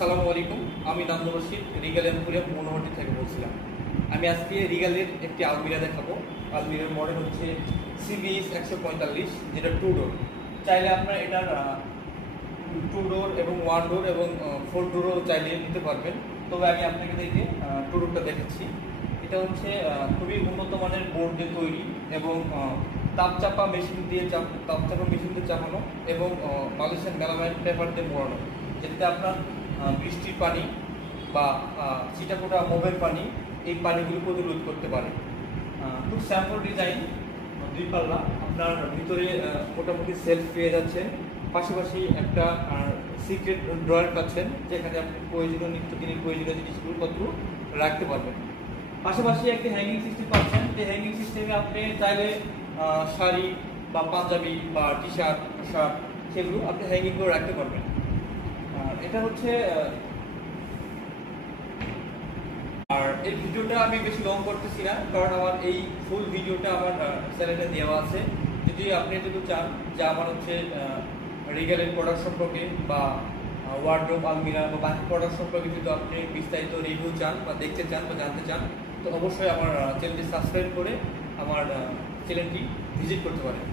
আসসালামু আলাইকুম। আমি নামুর রশিদ রিগাল এম্পোরিয়াম মনোহরটি থেকে বলছিলাম। আমি আজকে রিগালের একটি আলমিরা দেখাবো। আলমিরার মডেল হচ্ছে CBS 145, যেটা 2 ডোর। চাইলে আপনারা এটার 2 ডোর এবং 1 ডোর এবং 4 ডোরও চাইলে নিতে পারবেন। তবে আমি আপনাকে দেখে 2 ডোরটা দেখাচ্ছি। এটা হচ্ছে খুবই উন্নত মানের বোর্ড দিয়ে তৈরি এবং তাপচাপা মেশিন দিয়ে চাপানো এবং মালয়েশিয়ান মেলামাইন পেপার দিয়ে মোড়ানো, যেটাতে আপনার বৃষ্টির পানি বা ছিটাফোটা মোবের পানি, এই পানিগুলো প্রতিরোধ করতে পারে। খুব স্যাম্পল ডিজাইন, 2 পাল্লা। আপনার ভিতরে মোটামুটি সেলফ পেয়ে যাচ্ছেন, পাশাপাশি একটা সিক্রেট ড্রয়ার পাচ্ছেন, যেখানে আপনি প্রয়োজনীয় নিত্যদিনের প্রয়োজনীয় জিনিসপত্র রাখতে পারবেন। পাশাপাশি একটি হ্যাঙ্গিং সিস্টেম পাচ্ছেন, যে হ্যাঙ্গিং সিস্টেমে আপনি চাইলে শাড়ি বা পাঞ্জাবি বা টি শার্ট সেগুলো আপনি হ্যাঙ্গিং করে রাখতে পারবেন। এটা হচ্ছে আর এই ভিডিওটা আমি বেশি লং করতেছি না, কারণ আমার এই ফুল ভিডিওটা আমার চ্যানেলে দেওয়া আছে। যদি আপনি চান যে আমার হচ্ছে রিগালের প্রোডাক্ট সম্পর্কে বা ওয়ার্ডরোব, আলমিরা বা বাকি প্রোডাক্ট সম্পর্কে যদি আপনি বিস্তারিত রিভিউ চান বা দেখতে চান বা জানতে চান, তো অবশ্যই আমার চ্যানেলটি সাবস্ক্রাইব করে আমার চ্যানেলটি ভিজিট করতে পারেন।